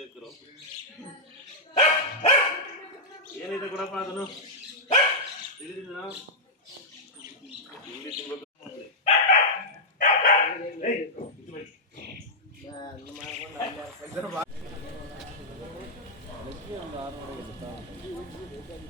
சேர்க்கிறோம் ஏன் இதை கூட பார்க்கணும் எழுதுனா இந்த மாதிரி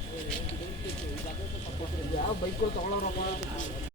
ಬೈಕ್ ತಗೊಳ್ಳೋರಪ್ಪ